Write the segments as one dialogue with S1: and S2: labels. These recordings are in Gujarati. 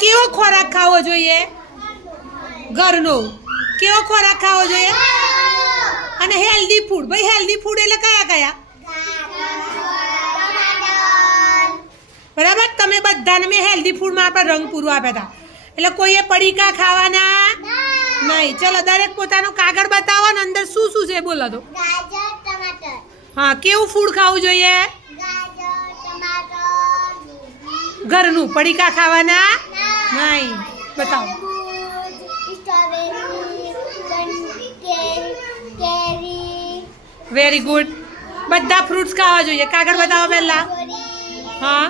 S1: કેવો ખોરાક ખાવો જોઈએ? ઘરનો. કેવો ખોરાક ખાવો જોઈએ? અને હેલ્ધી ફૂડ ભાઈ હેલ્ધી ફૂડ એટલે કયા કયા? બરાબર? તમે બધાને મેં હેલ્ધી ફૂડમાં આપણે રંગ પૂરું આપ્યા હતા. એટલે કોઈએ પડીકા ખાવાના નહીં. ચલો દરેક પોતાનો કાગળ બતાવો ને અંદર શું શું છે બોલો તો. હા કેવું ફૂડ ખાવું જોઈએ? ઘરનું. પડીકા ખાવાના નહીં બતાવો
S2: સ્ટ્રોબેરી કેરી કેરી
S1: વેરી ગુડ બધા ફ્રૂટ્સ ખાવા જોઈએ કાગળ બતાવો પહેલા હા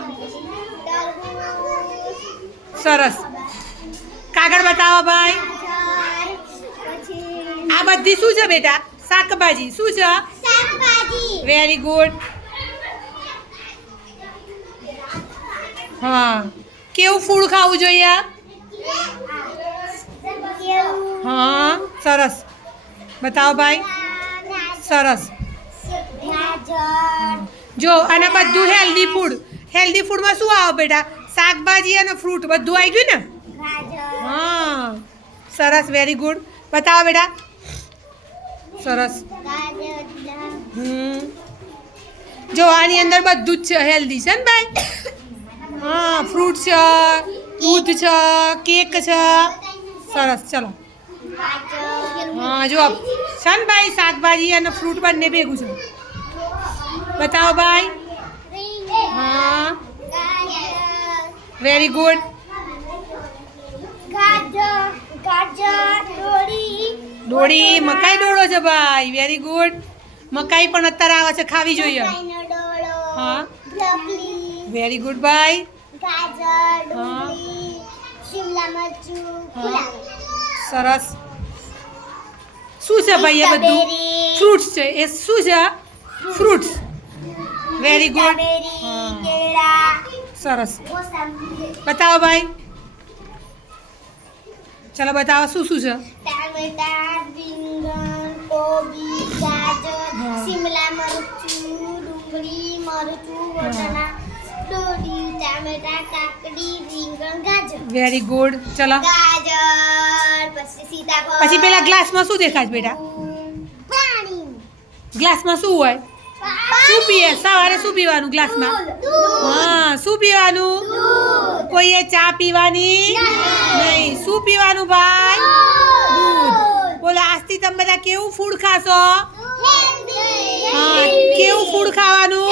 S1: સરસ કાગળ બતાવો ભાઈ
S2: પછી
S1: આ બધી શું છે બેટા શાકભાજી શું છે
S2: શાકભાજી
S1: વેરી ગુડ હા કેવું ફૂડ ખાવું જોઈએ હા સરસ. બતાવો ભાઈ. સરસ. જો અને બધું હેલ્ધી ફૂડ હેલ્ધી ફૂડમાં શું આવે બેટા? શાકભાજી અને ફ્રૂટ બધું આવી ગયું ને? હા. સરસ વેરી ગુડ બતાવો બેટા. સરસ. હમ. જો આની અંદર બધું જ છે હેલ્ધી છે ને ભાઈ? હા ફ્રૂટ છે દૂધ છે કેક છે. સરસ ચલો. હા જો છે ને ભાઈ શાકભાજી અને ફ્રૂટ બંને ભેગું છે. બતાવો ભાઈ. હા. વેરી ગુડ
S2: ડોળી
S1: મકાઈ દોડો છે ભાઈ. વેરી ગુડ મકાઈ પણ અત્યારે આવે છે ખાવી જોઈએ. હા. વેરી ગુડ ભાઈ
S2: ગાજર ડુંગળી શિમલા મરચું
S1: સરસ. શું છે ભાઈ એ બધું? ફ્રૂટ્સ છે. એ શું છે? ફ્રૂટ્સ વેરી ગુડ સરસ. બતાવો ભાઈ. ચાલો બતાવો શું શું છે?
S2: ટામેટા રીંગણ કોબી ગાજર શિમલા મરચું ડુંગળી મરચું વટાણા. ડોળી ટામેટા કાકડી રીંગણ ગાજર.
S1: વેરી ગુડ ચલો.
S2: ગાજર પછી સીતાફળ
S1: પછી પેલા ગ્લાસમાં શું દેખાય બેટા?
S2: પાણી.
S1: ગ્લાસમાં શું હોય? શું પીએ? સવારે શું પીવાનું ગ્લાસમાં હા શું પીવાનું? કોઈએ ચા પીવાની? નહીં. શું પીવાનું ભાઈ? દૂધ. બોલો આજથી તમે બધા કેવું ફૂડ ખાશો? હા કેવું ફૂડ ખાવાનું?